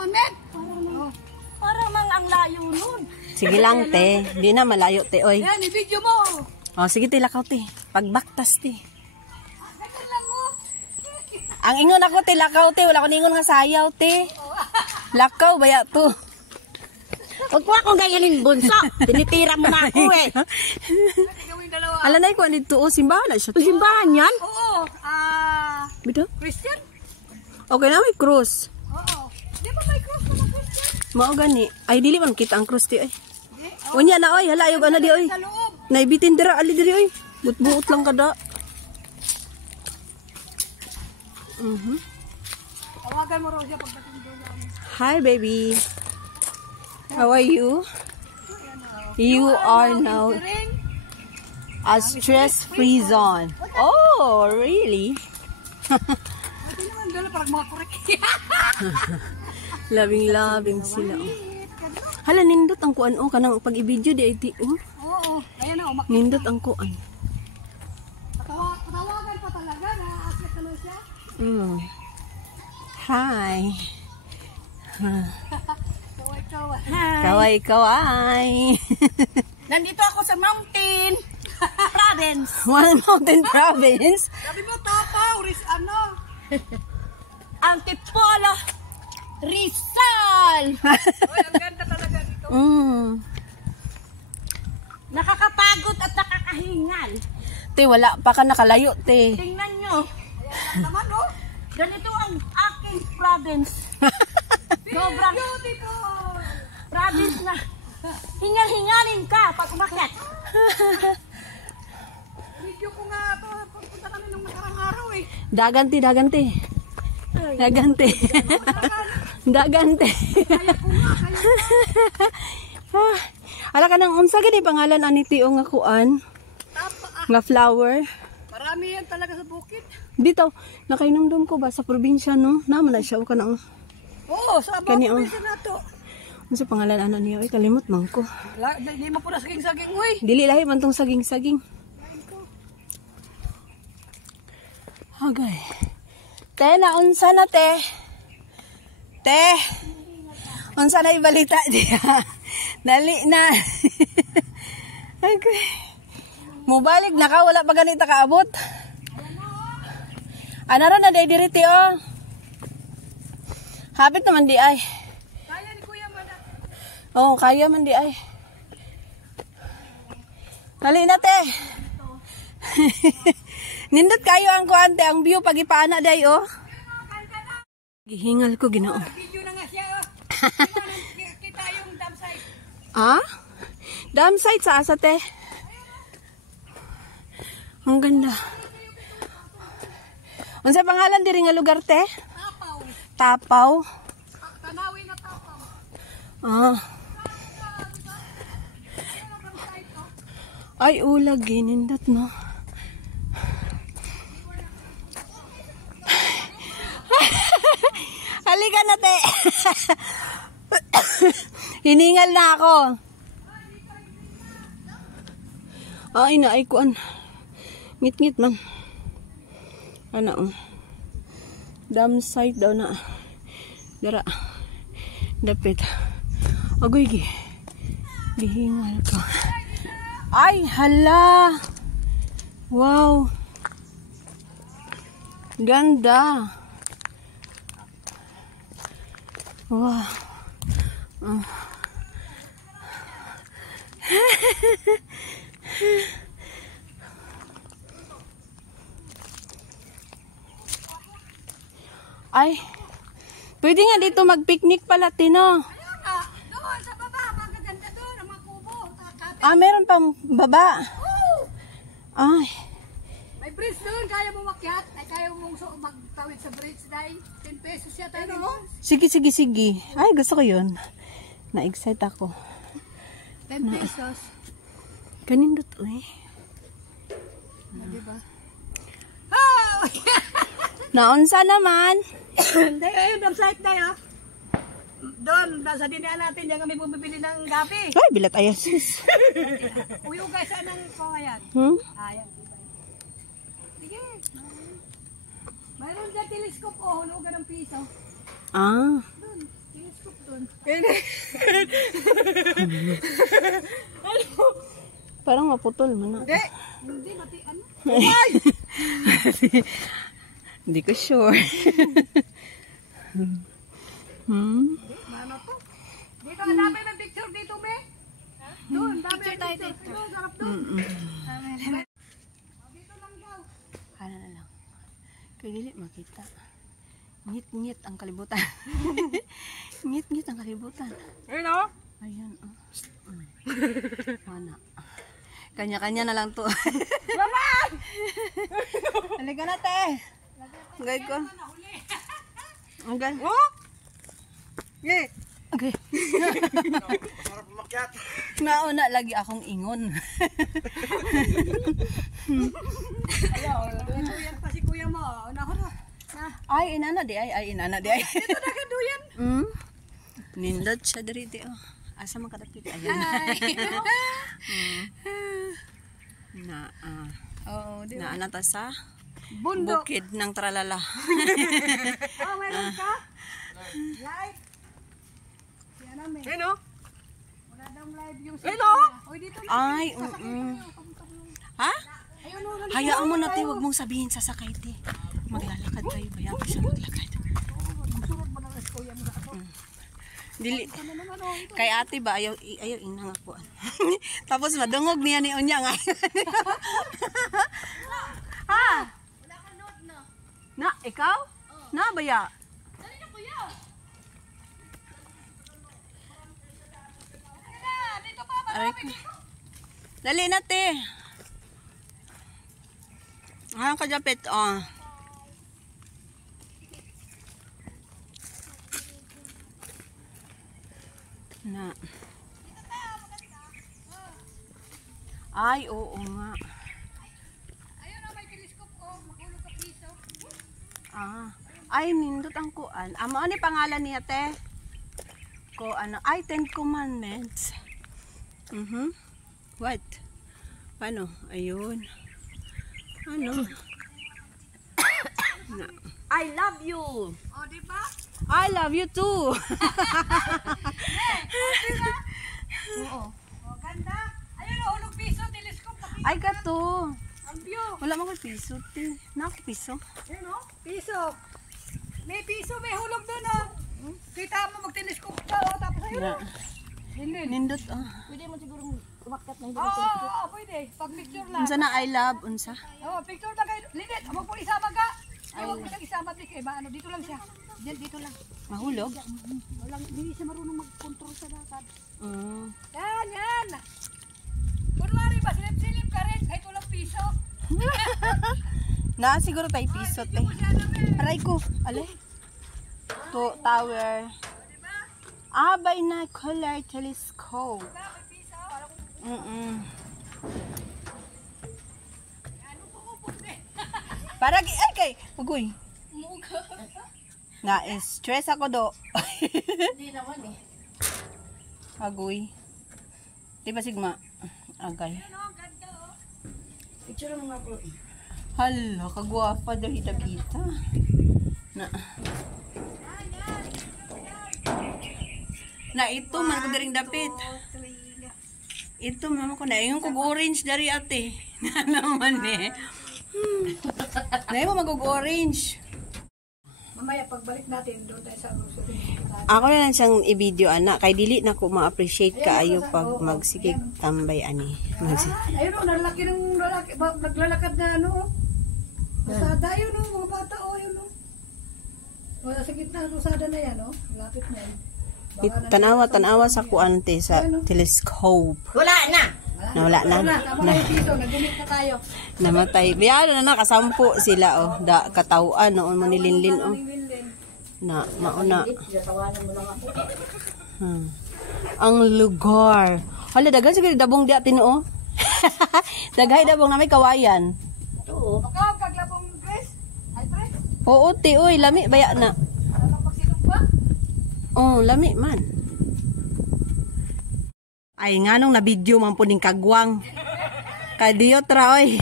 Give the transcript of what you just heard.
Manet. Parang mang ang layo nun. Sige lang, te. Di na malayo, te, oy. Yan, i-video mo. Oh, sige, te, lakaw, te. Pagbaktas, te. Ganyan lang mo. Ang ingon ako, te, lakaw, te. Wala ko ningon nga sayaw, te. Lakaw, baya to. Huwag ko akong ganyanin, bunso. Tinitira mo na ako, eh. Alam na ko, dito, oh, simbahan na siya. Simbahan yan? Oo. Bito? Christian? Okay na, may cross. Oo. Di ba may cross na Christian? Mao gani. Ay, dili man kita ang cross, te, oy. Unya na, oy. Halayog, ana, di, oy. Sa loob. Naibitin dira, ali, diri, oy. Buot lang kada. Tawagan mo raw siya pagdating doon. Hi, baby. How are you? You are now a stress-free zone. Oh, really? Hindi naman doon parang mga korek. Labing-labing sila. Hala, nindot ang kuan, oh. Kanang pag-i-video di IT, oh. Oo. Kaya na, umakit. Nindot ang kuan. Patawagan pa talaga na akit na siya. Hi. Kaway-kaway. Kaway-kaway. Nandito ako sa mountain. Province. One Mountain Province. Sabi mo, Tapaw, Antipolo, Rizal. Uy, ang ganda talaga dito. Nakakapagod at nakakahingal. Te, wala pa ka nakalayo, te. Tingnan nyo. Ayan naman, oh. Ganito ang aking province. Sobrang beautiful. Province na. Hingal-hingalin ka pag umakyat. Video ko nga ito. Pagpunta kami nung nakarang araw eh. Dagan, te, dagan, te. Dagan, te. Dagan, te. Kaya ko nga. Ala ka nang unsa gani pangalan ani ti o nga kuan? Nga flower. Marami yan talaga sa bukid. Dito, nakainomdom ko ba sa probinsya, no? Naman na siya o ka na. Oo, sa abang probinsya na ito. Ano sa pangalan ano niya? Ay, kalimot man ko. Hindi mo po na saging-saging, uy. Dili lahi man tong saging-saging. Agay. Te, naunsa na, te. Te. Unsa na ibalita diya. Dali na. Agay. Mubalik na ka, wala pa ganita kaabot. Anara na day diriti, oh. Habit naman di ay. Kaya ni Kuya Mana. Oo, kaya man di ay. Dali na, te. Nindot kayo ang kuante, ang view pag ipaana day, oh. Gihingal ko, Ginoo. Video na nga siya, oh. Kita yung dam site. Ah? Dam site sa asa, te? Ang ganda. Ano sa pangalan diri nga lugar, te? Tapaw. Tapaw. Tanawin na Tapaw. Ah. Ay, ulag, ginindot, no? Halika na, te. Hiningal na ako. Ay, na, ay, kuan. Ngit-ngit man. Ano, dam site daw na. Dara. Dapit. Agoy, gihingal ko. Ay, hala. Wow. Ganda. Wow. Ay, pwede nga dito mag-picnic pala, Tino. Doon, sa baba. Magaganda doon. Ang mga kubo. Ah, meron pang baba. Ay. May bridge doon. Kaya mo makyat. Ay, kaya mo magtawid sa bridge. Dahil 10 pesos siya tayo. Sige, sige, sige. Ay, gusto ko yun. Na-excite ako. 10 pesos. Kanindot, uy. Diba? Oh! Naunsa naman. Hindi, ayun, website na yun. Doon, sa dinaan natin, diyan kami bumibili ng gabi. Ay, bilat ayasis. Uyo guys, anong pangayan? Ayan. Sige. Mayroon dyan telescope, hulugan ng piso. Ah. Doon, telescope. Parang maputol mo na. Hindi, mati, ano? Hindi ko sure. Ano to? Dito, hanapin ng picture dito, me. Doon, dami ng picture. Doon, sarap doon. Dito lang daw. Hala na lang. Kaya dili makita. Ngit-ngit ang kalibutan. Ngit-ngit ang kalibutan. Ayun, oh. Ayun, oh. Mana. Kanya-kanya na lang to. Mama! Halika na, te. Gay ko. Anggal. Oh! Yeah. Okay. Nauna lagi akong ingon. Ayaw, duyan pa si kuya mo. Nahon na. Ay, inana di ay. Ay, inana di ay. Ito na ka duyan. Nindot siya diri di oh. Asa man kadapit ayan. Na Oo, di ba? na anata sa Bundok. bukid ng Tralala. Oh, mayroon ka? Live. Yan namin. Hello? Wala daw live yung Hello? Oy, dito na. Ay, ha? Ayun, oh, Hayaan mo na te, wag mong sabihin sasakay te. Maglalakad tayo, bayaan ko siya maglakad. Dili. Kay ate ba ayaw inang ako. Tapos madungog niya ni unya nga. Ha? Wala ka note na. Na, ikaw? Na baya? Dali na kuya. Dito pa ba? Aray ko. Dali na te. Ayan ka japit, oh. Na. Ay, oo nga. Ayun, may telescope ko. Makulog ka piso. Ay, nindot ang kuan. Ano ni pangalan niya, te? Ko, ano? Ay, 10 Commandments. What? Paano? Ayun. Ano? Na. I love you. Oh, di ba? I love you too. Oo. Oh, ganda. Ayun, hulog piso, telescope. Ay, gato. Ang view. Wala mo ko piso, te. Naku, piso. Ayun, oh. Piso. May piso, may hulog doon, oh. Kita mo, mag-telescope ka, oh. Tapos ayun, Na. oh. Hindi. Nindot, oh. Pwede mo siguro umakyat na hindi. Oo, pwede. Pag picture lang. Unsa na I love, unsa? Oh, picture na kayo. Linit, huwag po isama ka. Ay, huwag mo siyang isama, Vic. Ano, dito lang siya. Dito lang. Mahulog? Walang, hindi siya marunong mag-control sa lakad. Mm. Yan. Kunwari ba, silip-silip ka rin kahit walang piso. Na, siguro tayo piso, te. Aray ko. Alay. To, tower. Binocular telescope. Para ay kay ugoy. Na stress ako do. Hindi naman eh. Agoy. Di ba sigma? Agay. Picture mo nga po. Hala, kagwapa dahil kita. Na ito man ko daring dapit. Ito mama ko na yung kug-orange dari ate. Na naman eh. Na mo mag-orange. Mamaya pagbalik natin doon tayo sa grocery. Ako na lang siyang i-video anak kay dili na ko ma-appreciate kaayo pag magsigig tambay ani. Ayun o, nalaki ng lalaki, naglalakad na ano o. Rosada yun o, mga bata o yun o. O, sa gitna rosada na yan o, lapit na yan. Tanawa sa kuante sa telescope. Wala na! Nawala na. Tama na yung piso, nagumit na tayo. Namatay. Biyado na nakasampu sila oh. Da katawaan noon mo nilinlin oh. Na mauna. Tawanan mo lang ako. Ang lugar. Hala dagan siguro dabong di atin oh. Daghay dabong na may kawayan. Oo. Baka kaglabong Grace? Ay, Grace? Oo, ti oy, lami baya na. Ano pagsilog ba? Oh, lami man. Ay nganong na video man po ning kagwang. Kadiyot ra oy.